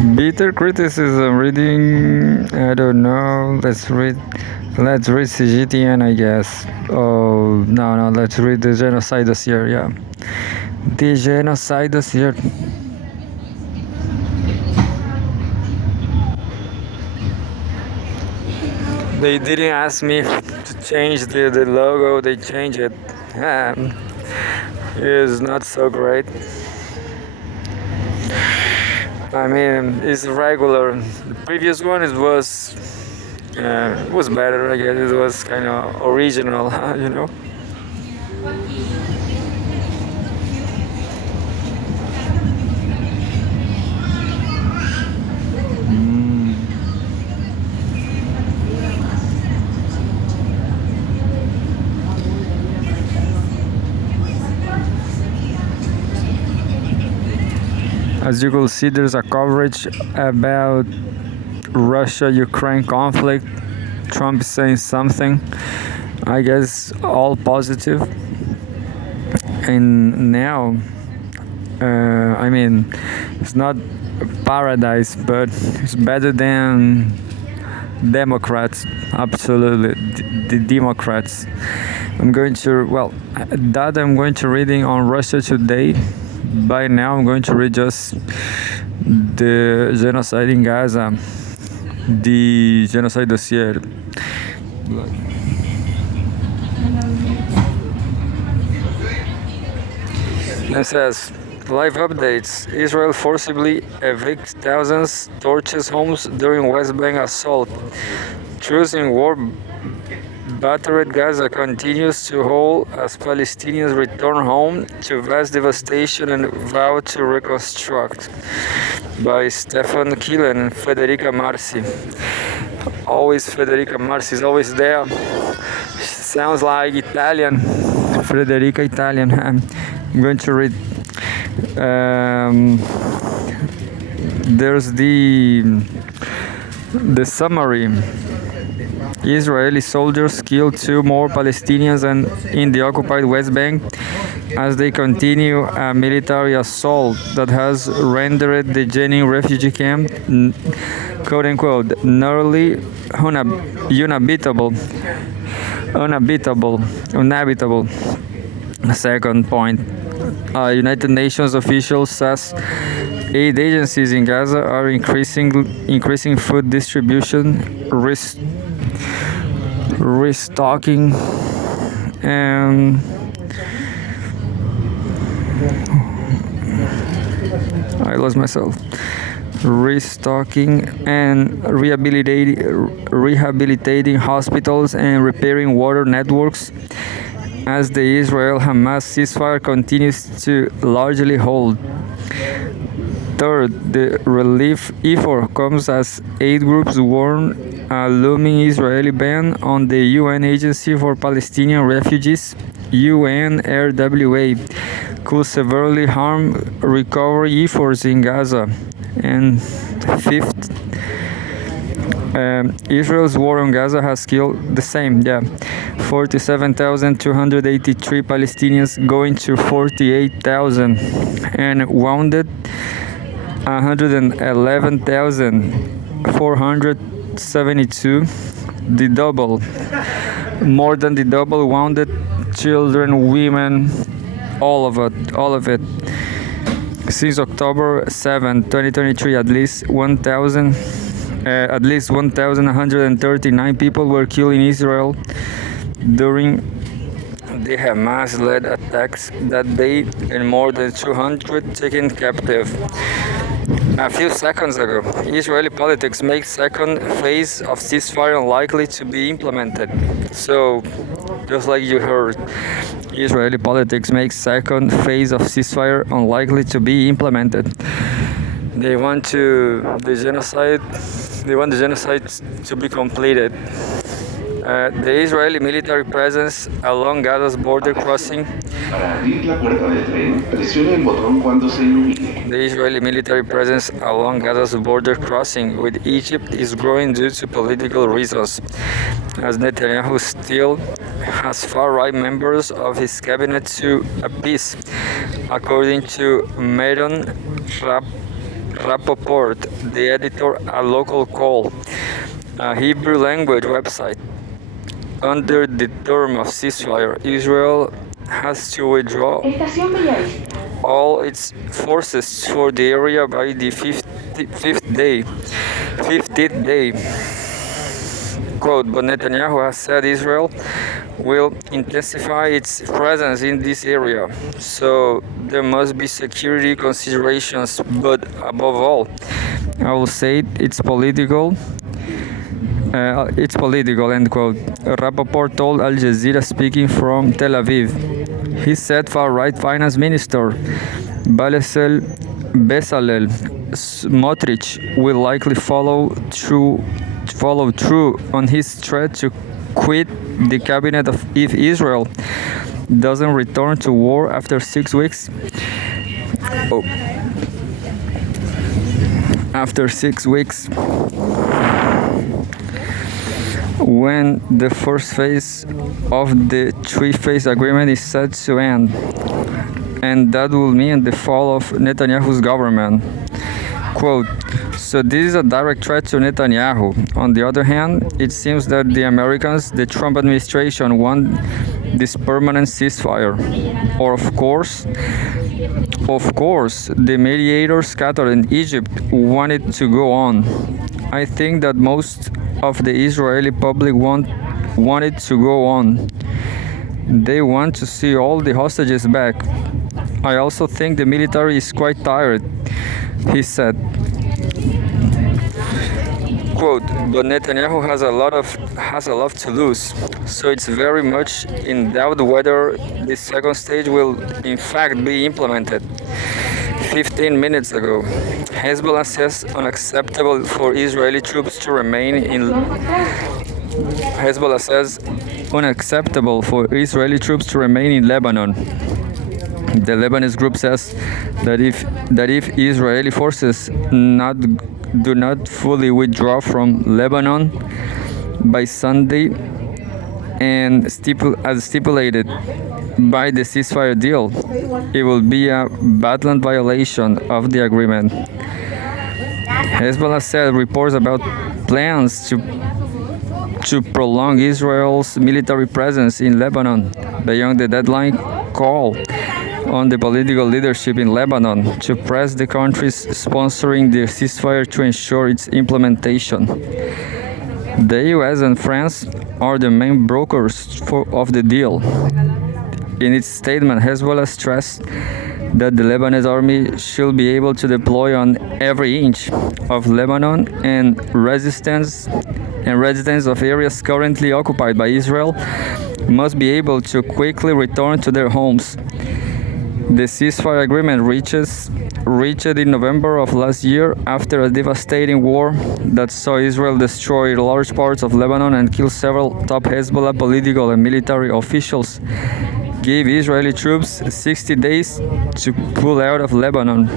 Bitter criticism. Reading. I don't know. Let's read. Let's read CGTN, I guess. Oh no, no. Let's read the genocide dossier. Yeah, the genocide dossier. They didn't ask me to change the logo. They changed it. It's not so great. I mean, it's regular. The previous one it was better. I guess it was kind of original, you know. As you can see, there's a coverage about Russia-Ukraine conflict. Trump is saying something, I guess, all positive. And now, I mean, it's not a paradise, but it's better than Democrats. Absolutely, the Democrats. I'm going to I'm going to reading on Russia Today. By now, I'm going to read just the genocide in Gaza, the genocide dossier. It says, live updates. Israel forcibly evicts thousands, torches homes during West Bank assault. Truce in war battered Gaza continues to hold as Palestinians return home to vast devastation and vow to reconstruct. By Stefan Killen and Federica Marci. Always Federica Marci is always there. Sounds like Italian. Federica Italian. I'm going to read. There's the summary. Israeli soldiers killed 2 more Palestinians in the occupied West Bank as they continue a military assault that has rendered the Jenin refugee camp, quote unquote, nearly uninhabitable. Second point. United Nations officials says aid agencies in Gaza are increasing food distribution, restocking, and I lost myself. Restocking and rehabilitating hospitals and repairing water networks as the Israel-Hamas ceasefire continues to largely hold. Third, the relief effort comes as aid groups warn a looming Israeli ban on the UN Agency for Palestinian Refugees, UNRWA, could severely harm recovery efforts in Gaza. And fifth, Israel's war on Gaza has killed the same, 47,283 Palestinians, going to 48,000, and wounded 111,472, the double, more than the double wounded children, women, all of it. Since October 7, 2023, at least 1,139 people were killed in Israel during the Hamas-led attacks that day, and more than 200 taken captive. A few seconds ago, Israeli politics makes second phase of ceasefire unlikely to be implemented. So, just like you heard, Israeli politics makes second phase of ceasefire unlikely to be implemented. They want the genocide to be completed. The Israeli military presence along Gaza's border crossing. The Israeli military presence along Gaza's border crossing with Egypt is growing due to political reasons, as Netanyahu still has far-right members of his cabinet to appease, according to Meron Rapoport, the editor at Local Call, a Hebrew language website. Under the term of ceasefire, Israel has to withdraw all its forces for the area by the 50th day. Quote, but Netanyahu has said Israel will intensify its presence in this area, so there must be security considerations, but above all, I will say it's political, end quote. Rapoport told Al Jazeera speaking from Tel Aviv. He said far-right finance minister Bezalel Smotrich will likely follow through on his threat to quit the cabinet if Israel doesn't return to war after 6 weeks. Oh. After 6 weeks, when the first phase of the three-phase agreement is set to end, and that will mean the fall of Netanyahu's government. Quote, so this is a direct threat to Netanyahu. On the other hand, it seems that the Americans, the Trump administration, want this permanent ceasefire. Or of course, the mediators Qatar and Egypt want it to go on. I think that most of the Israeli public want it to go on. They want to see all the hostages back. I also think the military is quite tired, he said. Quote, but Netanyahu has a lot to lose, so it's very much in doubt whether the second stage will in fact be implemented. 15 minutes ago, Hezbollah says unacceptable for Israeli troops to remain in Lebanon. The Lebanese group says that if Israeli forces do not fully withdraw from Lebanon by Sunday and as stipulated by the ceasefire deal, it will be a blatant violation of the agreement. Hezbollah said reports about plans to prolong Israel's military presence in Lebanon beyond the deadline call on the political leadership in Lebanon to press the countries sponsoring the ceasefire to ensure its implementation. The US and France are the main brokers of the deal. In its statement, Hezbollah stressed that the Lebanese army should be able to deploy on every inch of Lebanon and residents of areas currently occupied by Israel must be able to quickly return to their homes. The ceasefire agreement reached in November of last year after a devastating war that saw Israel destroy large parts of Lebanon and kill several top Hezbollah political and military officials, gave Israeli troops 60 days to pull out of Lebanon.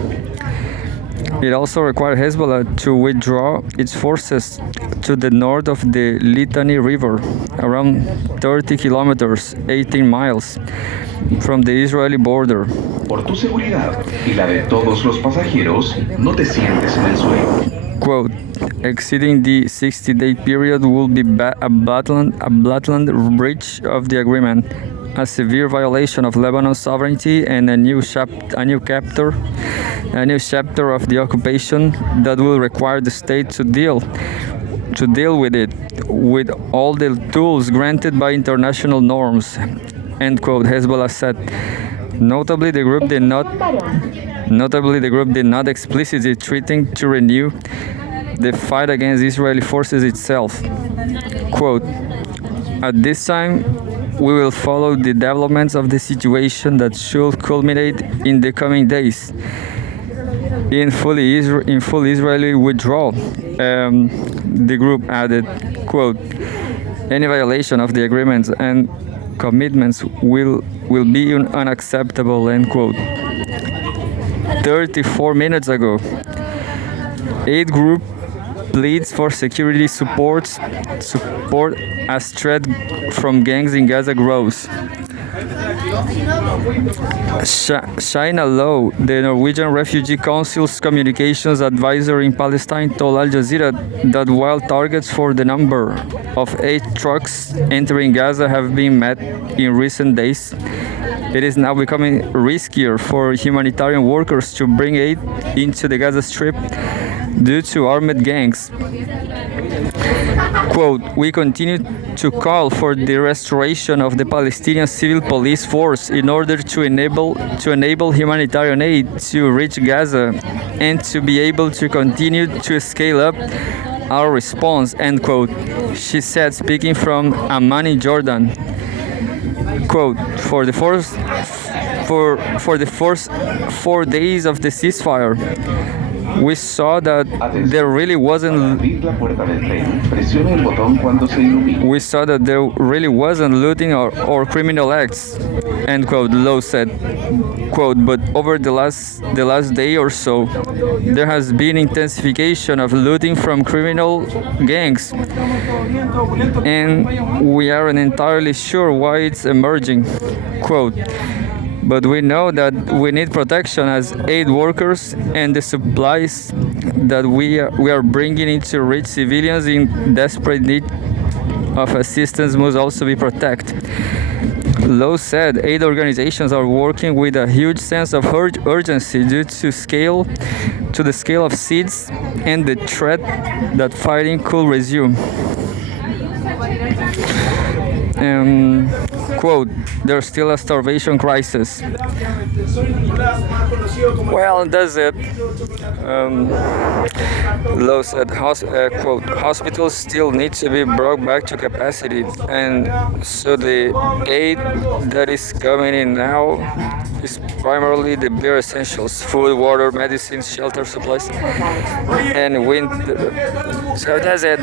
It also required Hezbollah to withdraw its forces to the north of the Litani River, around 30 kilometers, 18 miles, from the Israeli border. Por tu seguridad y la de todos los pasajeros, no te sientes en el suelo. Quote, exceeding the 60-day period will be a blatant breach of the agreement, a severe violation of Lebanon's sovereignty, and a new chapter of the occupation that will require the state to deal with it with all the tools granted by international norms. End quote, Hezbollah said. Notably, the group did not explicitly threaten to renew the fight against Israeli forces itself. Quote, at this time, we will follow the developments of the situation that should culminate in the coming days in full Israeli withdrawal. The group added, quote, any violation of the agreements and commitments will be unacceptable, end quote. 34 minutes ago, aid group pleads for security support as threat from gangs in Gaza grows. China Law, the Norwegian Refugee Council's communications advisor in Palestine, told Al Jazeera that while targets for the number of aid trucks entering Gaza have been met in recent days, it is now becoming riskier for humanitarian workers to bring aid into the Gaza Strip due to armed gangs. Quote, we continue to call for the restoration of the Palestinian civil police force in order to enable humanitarian aid to reach Gaza and to be able to continue to scale up our response, end quote, she said, speaking from Amman in Jordan. Quote, for the first 4 days of the ceasefire, we saw that there really wasn't Abrir la puerta del tren, presione el botón cuando se ilumine. we saw that there really wasn't looting or criminal acts, end quote, Lowe said. Quote, but over the last day or so, there has been intensification of looting from criminal gangs, and we aren't entirely sure why it's emerging. Quote, but we know that we need protection as aid workers, and the supplies that we are bringing in to reach civilians in desperate need of assistance must also be protected. Lowe said aid organizations are working with a huge sense of urgency due to the scale of siege and the threat that fighting could resume. Quote, there's still a starvation crisis. Well, that's it. Lowe said, quote, hospitals still need to be brought back to capacity, and so the aid that is coming in now is primarily the bare essentials: food, water, medicines, shelter, supplies, and wind. So that's it.